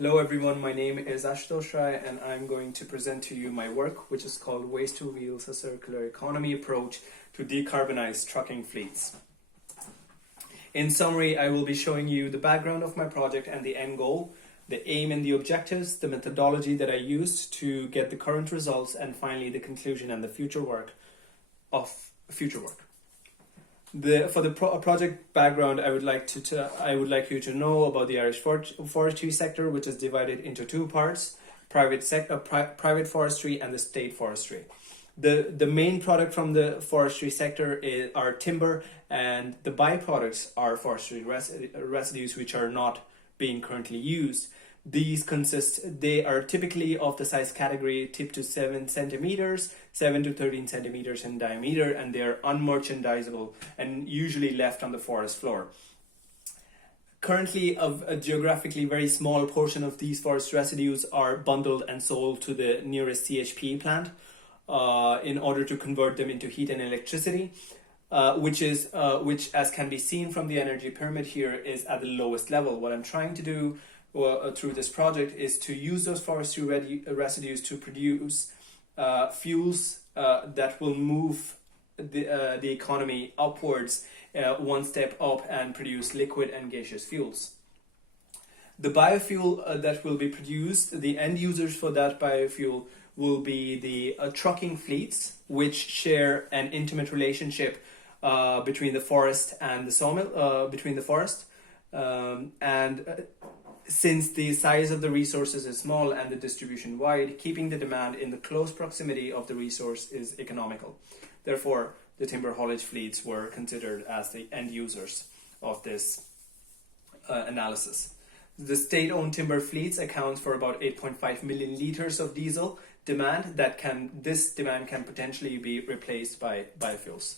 Hello everyone, my name is Ashutosh Rai and I'm going to present to you my work, which is called Waste to Wheels, a circular economy approach to decarbonize trucking fleets. In summary, I will be showing you the background of my project and the end goal, the aim and the objectives, the methodology that I used to get the current results, and finally the conclusion and the future work. For the project background, I would like you to know about the Irish forestry sector, which is divided into two parts: private forestry and the state forestry. The main product from the forestry sector are timber, and the byproducts are forestry residues, which are not being currently used. They are typically of the size category tip to 7 centimeters, 7 to 13 centimeters in diameter, and they are unmerchandisable and usually left on the forest floor. Currently, a geographically very small portion of these forest residues are bundled and sold to the nearest CHP plant in order to convert them into heat and electricity, which, as can be seen from the energy pyramid here, is at the lowest level. What I'm trying to do through this project is to use those forestry residues to produce fuels that will move the economy upwards one step up and produce liquid and gaseous fuels. The biofuel that will be produced, the end users for that biofuel will be the trucking fleets, which share an intimate relationship between the forest and the sawmill, since the size of the resources is small and the distribution wide, keeping the demand in the close proximity of the resource is economical. Therefore, the timber haulage fleets were considered as the end users of this analysis. The state-owned timber fleets account for about 8.5 million liters of diesel demand. This demand can potentially be replaced by biofuels.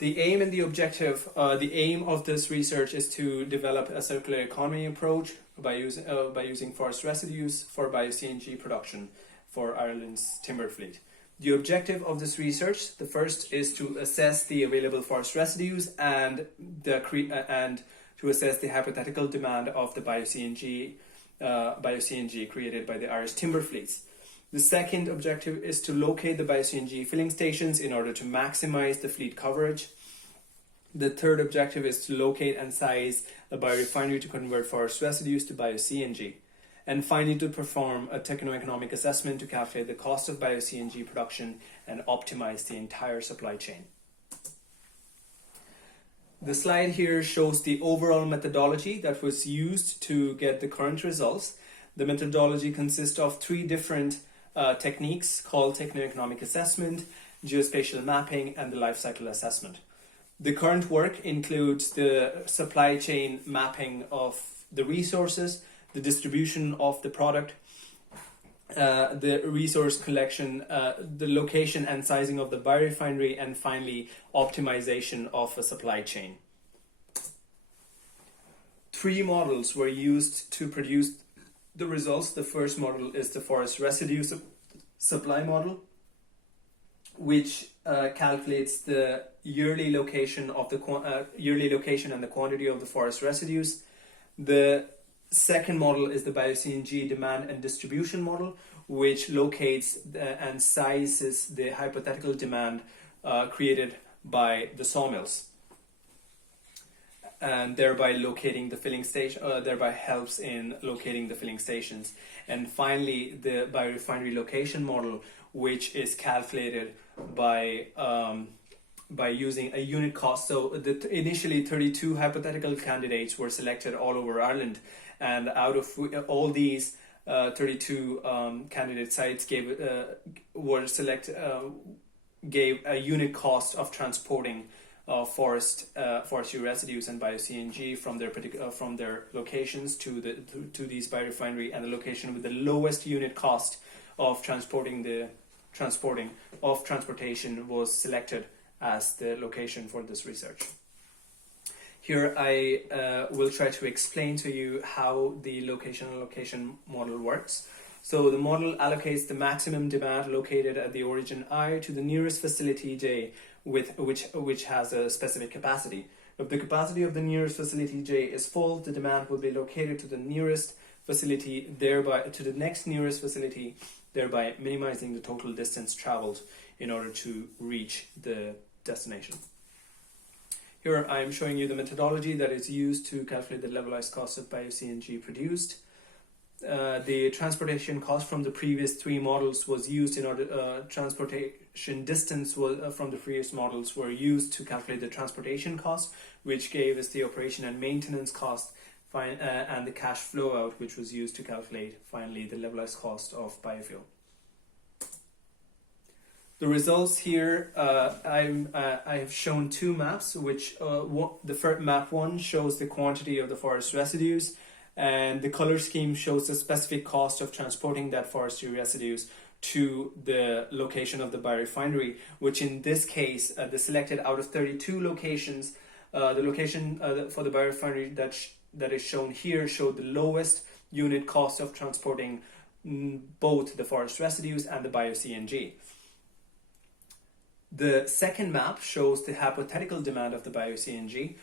The aim and the objective, the aim of this research is to develop a circular economy approach by using forest residues for bio-CNG production for Ireland's timber fleet. The objective of this research, the first, is to assess the available forest residues and to assess the hypothetical demand of the bio-CNG created by the Irish timber fleets. The second objective is to locate the bio-CNG filling stations in order to maximize the fleet coverage. The third objective is to locate and size a biorefinery to convert forest residues to bio-CNG. And finally, to perform a techno-economic assessment to calculate the cost of bio-CNG production and optimize the entire supply chain. The slide here shows the overall methodology that was used to get the current results. The methodology consists of three different techniques called techno-economic assessment, geospatial mapping, and the life cycle assessment. The current work includes the supply chain mapping of the resources, the distribution of the product, the resource collection, the location and sizing of the biorefinery, and finally optimization of a supply chain. Three models were used to produce the results. The first model is the forest residue supply model, which calculates the yearly location and the quantity of the forest residues. The second model is the bio-CNG demand and distribution model, which locates and sizes the hypothetical demand created by the sawmills, and thereby locating the filling station, thereby helps in locating the filling stations. And finally, the biorefinery location model, which is calculated by using a unit cost. So initially 32 hypothetical candidates were selected all over Ireland, and out of all these 32 candidate sites gave a unit cost of transporting forestry residues and bio-CNG from their locations to these biorefinery, and the location with the lowest unit cost of transportation was selected as the location for this research. Here I will try to explain to you how the location model works. So the model allocates the maximum demand located at the origin I to the nearest facility J, which has a specific capacity. If the capacity of the nearest facility J is full, the demand will be located to the nearest facility, thereby to the next nearest facility, thereby minimizing the total distance traveled in order to reach the destination. Here I'm showing you the methodology that is used to calculate the levelized cost of bio-CNG produced. The transportation cost from the previous three models was used in order, transportation distance was, from the previous models were used to calculate the transportation cost, which gave us the operation and maintenance cost, and the cash flow out, which was used to calculate finally the levelized cost of biofuel. The results here, I have shown two maps, which the first map 1 shows the quantity of the forest residues, and the color scheme shows the specific cost of transporting that forestry residues to the location of the biorefinery, which in this case, the selected out of 32 locations, the location for the biorefinery that is shown here showed the lowest unit cost of transporting both the forest residues and the bio-CNG. The second map shows the hypothetical demand of the bio-CNG.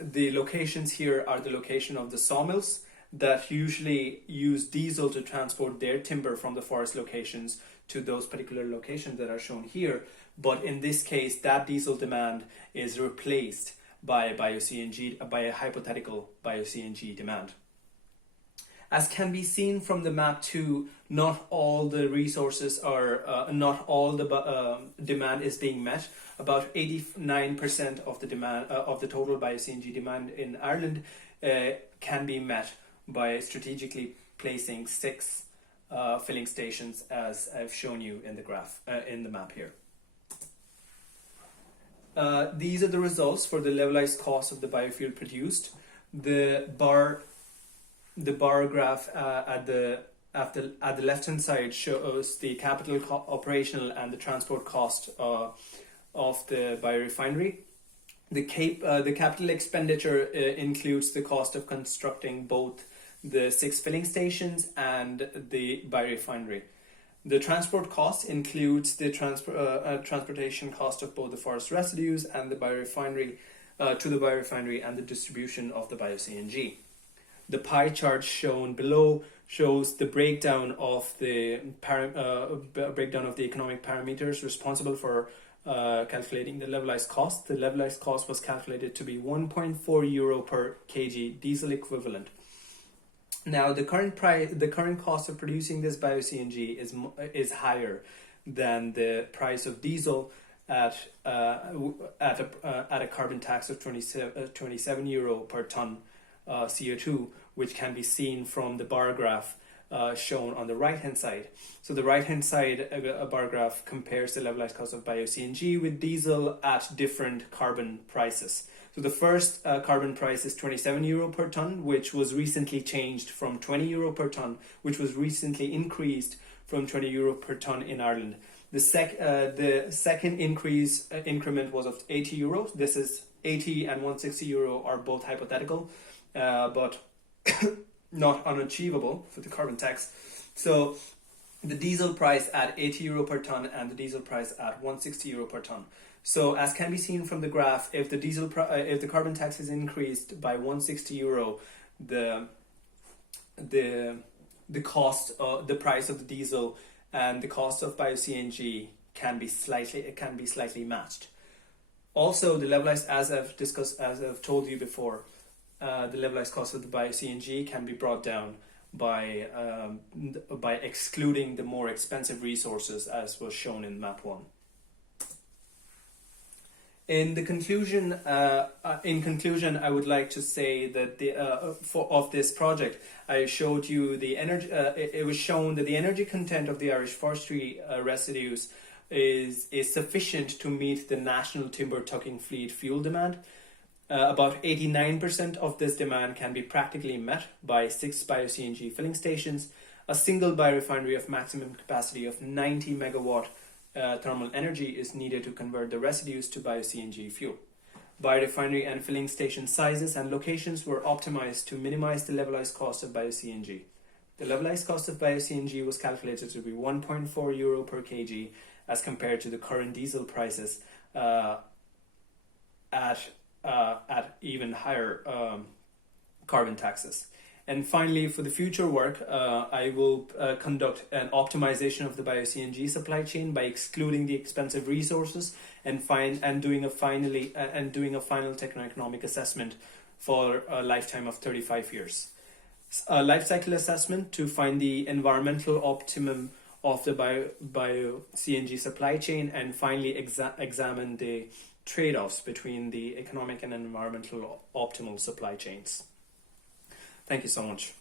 The locations here are the location of the sawmills that usually use diesel to transport their timber from the forest locations to those particular locations that are shown here. But in this case, that diesel demand is replaced by a bio-CNG, by a hypothetical bio-CNG demand. As can be seen from the map 2, not all the resources are, not all the demand is being met. About 89% of the demand of the total bio-CNG demand in Ireland can be met by strategically placing 6 filling stations, as I've shown you in the graph in the map here. These are the results for the levelized cost of the biofuel produced. The bar graph at the left hand side shows the capital, operational and the transport cost of the biorefinery. The capital expenditure includes the cost of constructing both the 6 filling stations and the biorefinery. The transport cost includes the transportation cost of both the forest residues and the biorefinery to the biorefinery and the distribution of the bio-CNG. The pie chart shown below shows the breakdown of the economic parameters responsible for calculating the levelized cost. The levelized cost was calculated to be €1.4 per kg diesel equivalent. Now, the current cost of producing this bio-CNG is higher than the price of diesel at a carbon tax of €27 per ton CO2, which can be seen from the bar graph shown on the right hand side. So the right hand side bar graph compares the levelized cost of bio-CNG with diesel at different carbon prices. So the first carbon price is €27 per ton, which was recently changed from €20 per ton, which was recently increased from €20 per ton in Ireland. The second increment was of €80. This is 80 and €160 are both hypothetical, but not unachievable for the carbon tax. So the diesel price at €80 per ton and the diesel price at €160 per ton. So as can be seen from the graph, if the carbon tax is increased by €160, the cost, the price of the diesel and the cost of bio-CNG can be slightly matched. Also, the levelized, as I've told you before, the levelized cost of the bio-CNG can be brought down by excluding the more expensive resources, as was shown in map 1. In conclusion, I would like to say that of this project, I showed you the energy. It was shown that the energy content of the Irish forestry residues is sufficient to meet the national timber tucking fleet fuel demand. About 89% of this demand can be practically met by 6 bio-CNG filling stations. A single biorefinery of maximum capacity of 90 megawatt thermal energy is needed to convert the residues to bio-CNG fuel. Biorefinery and filling station sizes and locations were optimized to minimize the levelized cost of bio-CNG. The levelized cost of bio-CNG was calculated to be €1.4 per kg as compared to the current diesel prices at even higher carbon taxes. And finally, for the future work, I will conduct an optimization of the bio-CNG supply chain by excluding the expensive resources and doing a final techno-economic assessment for a lifetime of 35 years. A life cycle assessment to find the environmental optimum of the bio-CNG supply chain, and finally examine the trade-offs between the economic and environmental optimal supply chains. Thank you so much.